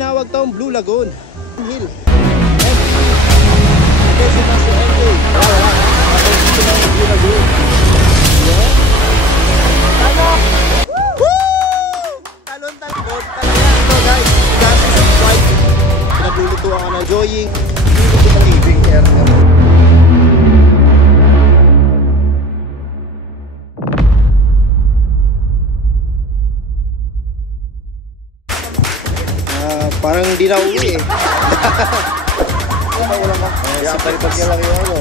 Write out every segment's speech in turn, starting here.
tinawag tong Blue Lagoon Hill. Kasi nasa MJ. Dito na yung Blue Lagoon. Yeah. Ano? Talon-talon talaga. Ito guys, dati sa white. Pinaglulutuan ka ng joying. Hindi ko living area. Parang hindi na uwi eh. Wala mo. Kaya palipag niya lang yung ano.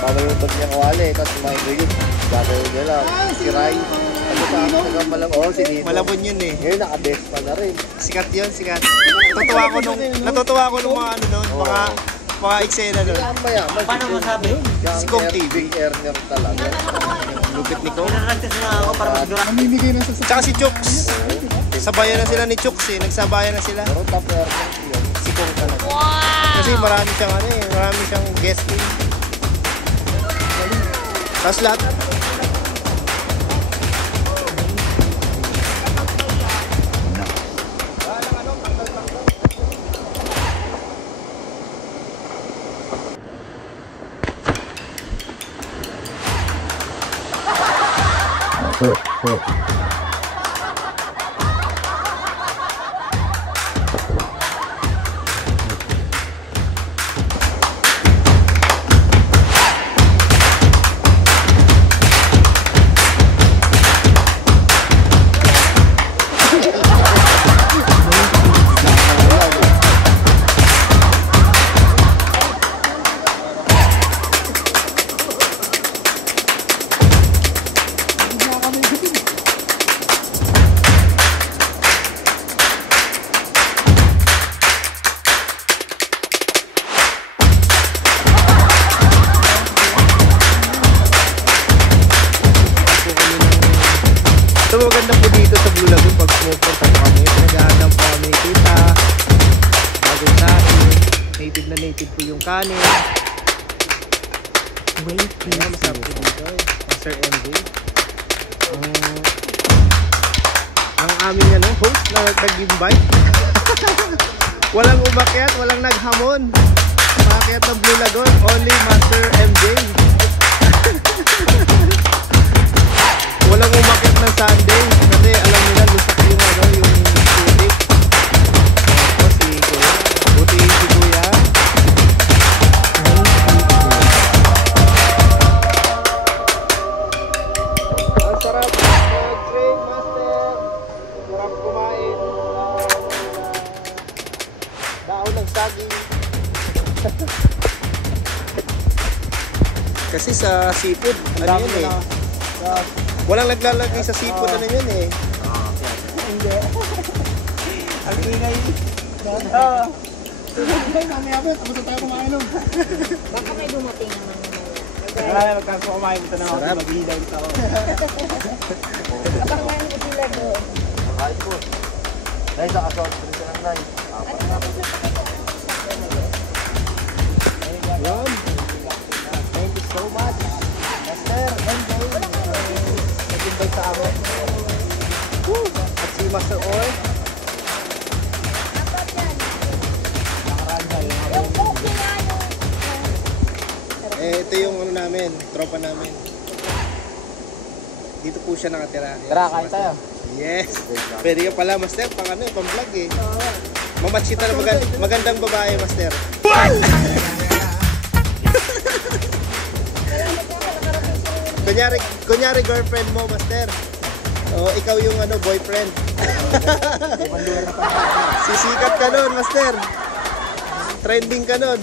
Pamalutog niya kawali. Tapos kumain ko yun. Gagawin niya lang. Si Rai. Ano sa akin nagamalang. Oo, si Nino. Malabon yun eh. Ngayon naka-best pa na rin. Sikat yun, sikat. Natutuwa ko nung mga ano nun. Mga eksena nun. Paano masabi? Si Kong TV. Big earner talaga. Lupit ni Kong. Pinaragtas na ako para magdura. Namimigay na sa Tsaka si Chooks. Sabayan na sila ni Chooks eh. Nagsabayan na sila. Pero top earner yun. Si Kong talaga. Kasi marami siyang ano eh. Marami siyang guesting. Tapos lahat. So maganda po dito sa Blue Lagoon pag pupunta po kami. Nag-aandam po kami kita. Bagong kain. Native na native po yung kanin. Wait, Ayan, masarap po dito. Master MJ. Ang aming ano, host na nag-invite. Walang umakyat, walang naghamon. Umakyat ng Blue Lagoon, only Master MJ. Walang umakyat ng Sunday kasi alam nila gusto ko yung ano, yung putik. Tapos si Kuya, buti si Kuya. Ang sarap, train master. Sarap kumain. Daon ng saging. Kasi sa seafood, ano yun eh. Walang naglalagay sa seafood ano yun eh. Hindi. Ang ingay. Mamaya ba? Tapos na tayo kumain nun. baka may dumating naman. Wala, magkakaso kumain ito na ako. Sarap. Maghihilaw ito ako. Abangan ko sila doon. Makain po. Dahil sa assault, rin ka lang, Yun. Thank you so much. Master, MJ. Nag-invite sa amin. Woo! At si Master Oil. Dapat yan. Yung cookie nga yung... Ito yung ano namin, tropa namin. Dito po siya nakatira. Yes, Tara, kain Master. tayo. Yes. Pwede ka pala, Master, pang ano, pang vlog eh. Mamatchita na magandang babae, Master. Kunyari girlfriend mo, Master. O, ikaw yung ano, boyfriend. Sisikat ka nun, Master. Trending ka nun.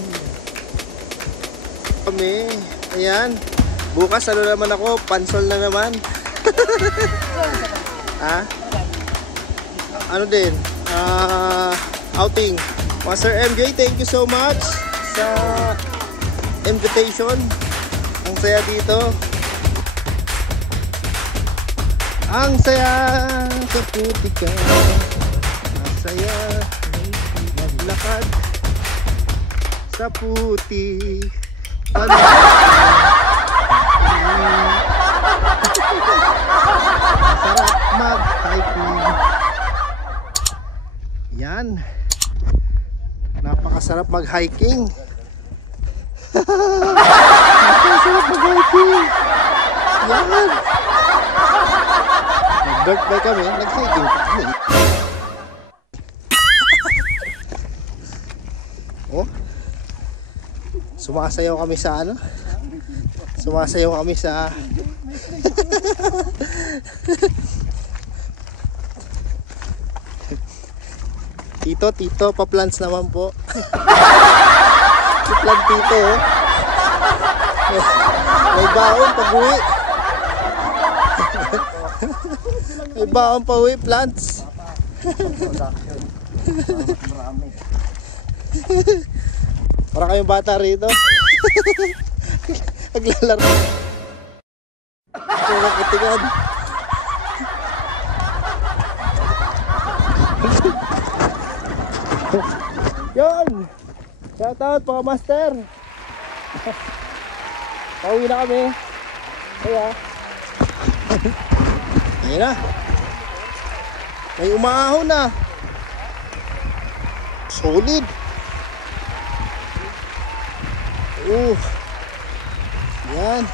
Kami, ayan. Bukas ano naman ako, pansol na naman. Ha? Ano din? Outing. Master MJ, thank you so much sa invitation. Ang saya dito. Ang saya sa putika. Masaya maglakad sa puti. Sarap mag-hiking. Yan. Sarap mag-hiking. Sarap mag-hiking. Yan. Nag-dirt bike kami, nag-hiking kami. Oh. Sumasayaw kami sa ano? Sumasayaw kami sa Tito, pa-plants naman po. Pa-plant tito, oh. May baon pag-uwi. May baon pa-uwi, plants. Para kayong bata rito. Naglalaro. Kumakitingan. Yon! Shoutout mga master! Pauwi na kami. Kaya ayun na. May umaahon na. Solid. Yan.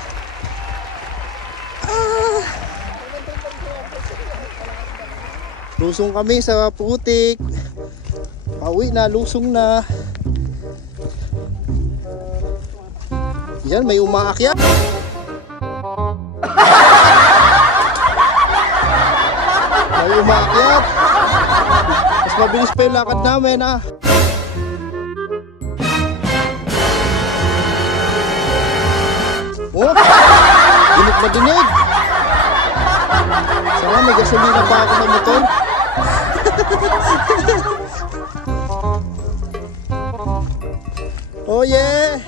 Lusong kami sa putik. Pauwi na, lusong na. Yan, may umaakyat. May umaakyat. Mas mabilis pa yung lakad namin, ah. Oh, dinig na dinig. Sana may gasolina pa ako sa motor. Oh yeah.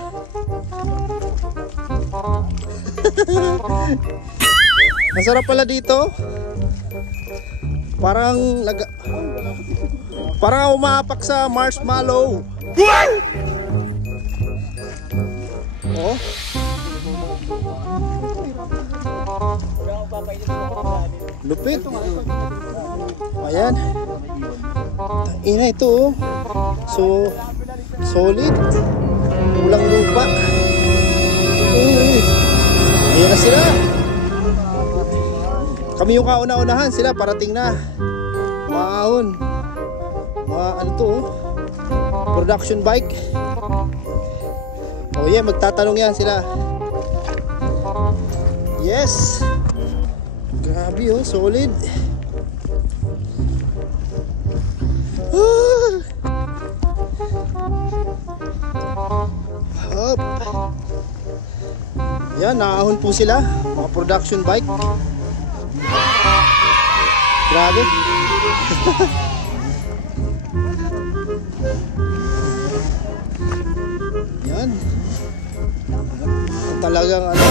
Masarap pala dito. Parang umapak sa marshmallow. Oh. Lupit. Ayan. Ina ito, oh. So solid. Ulang lupa. Ayan na sila. Kami yung kauna-unahan, sila parating na. Maahon. Ano to, oh? Production bike. Oh yeah, magtatanong yan sila. Yes. Grabe, oh, solid. Up. Yan, naahon po sila. Mga production bike. Grabe. Yan. Talagang ano.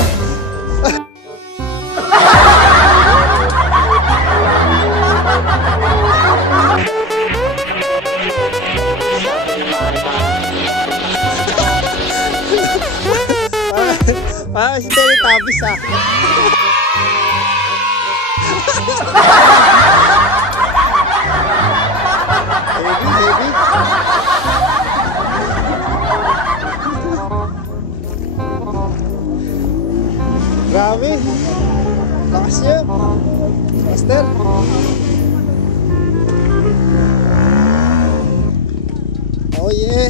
Si Teletubbies, ah. Heavy. Grabe. Lakas niya. Master. Oh yeah.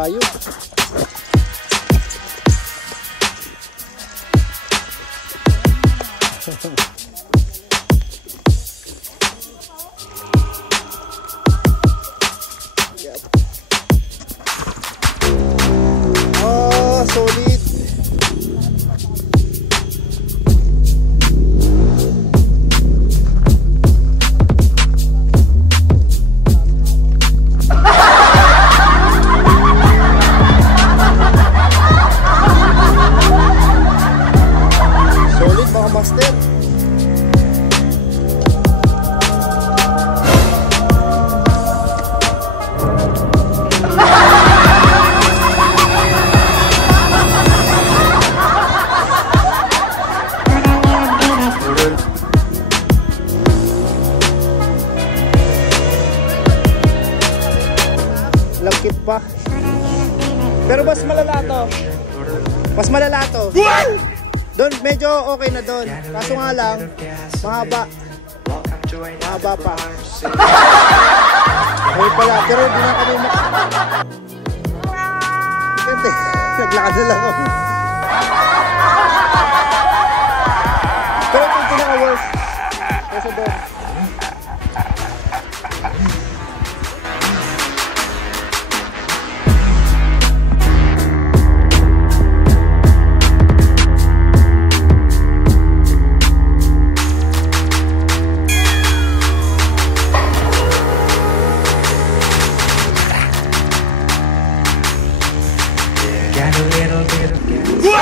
kabayo. Oh, solid. Solid mga master. Langkit pa. Pero mas malala to. Mas malala to. Doon medyo okay na doon. Kaso nga lang, mahaba. Mahaba pa. Okay pala, pero hindi na kami Hindi, naglakad na lang ako. Pero ito yung pinaka-worst. Kasi doon.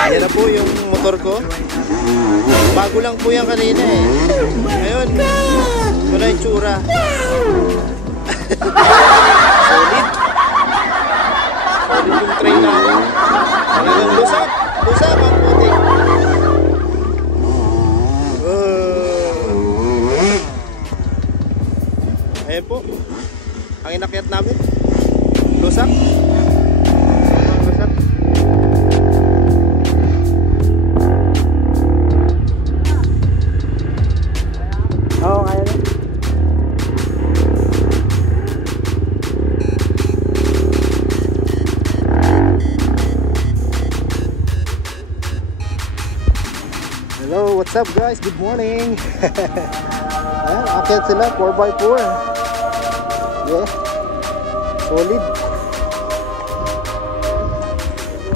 Yan na po yung motor ko. Bago lang po yan kanina eh. Ngayon, ito na yung tsura. Solid. Solid yung train namin. Talagang lusap. Lusap ang putik. Ayan po. Ang inakyat namin. Lusap. Lusap. Oo, kaya na. Hello, what's up guys? Good morning. Ayan, akyat sila 4x4. Yeah. Solid.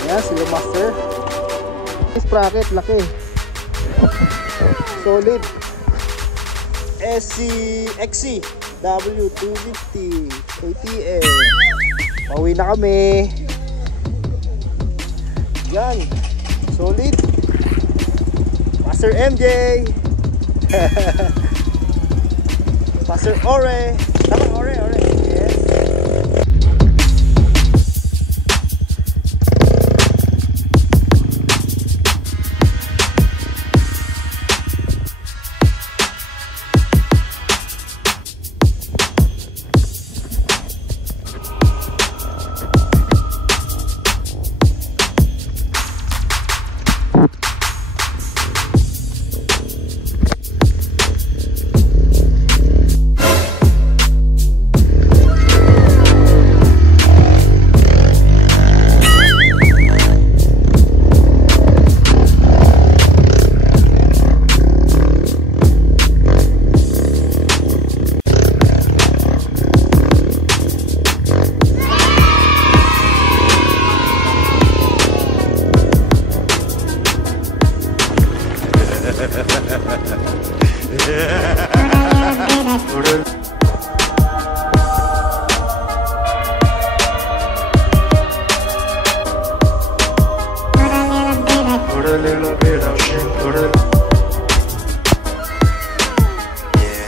Ayan, sila master. Sprocket, laki. Solid. XC W250 ATM. Pauwi na kami. Yan. Solid. Master MJ. Master Ore. Tama, Ore. Yes.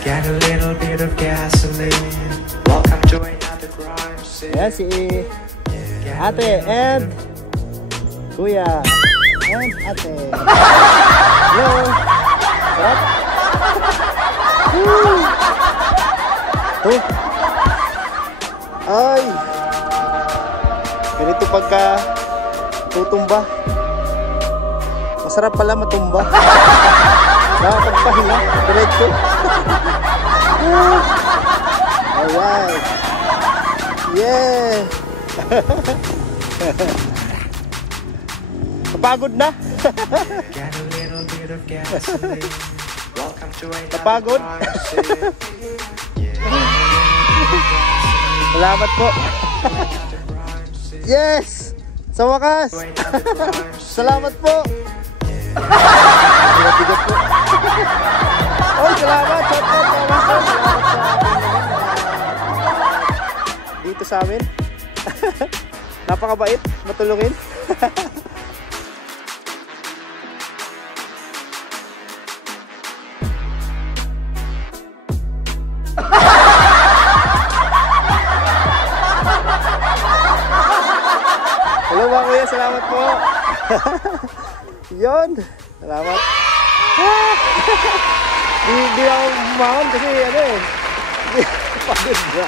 Get a little bit of gasoline. Welcome to another crime scene. Ayan si ate and kuya and ate. Hello. Sarap. Oh. Ay. Ganito pagka tutumba. Masarap pala matumba. Nakakagpahinga. Diretso. Alright. Yeah. Kapagod na. Get a little bit of gasoline. Welcome to another Napagod? crime scene. Salamat po. Yes! Sa wakas! Salamat po! Bigat po. Oh, salamat! Shout out sa wakas! Dito sa amin. Napakabait, matulungin. Hello mga kuya, salamat po. Yun, salamat. Di ako bumangon kasi ano eh. Pagod na.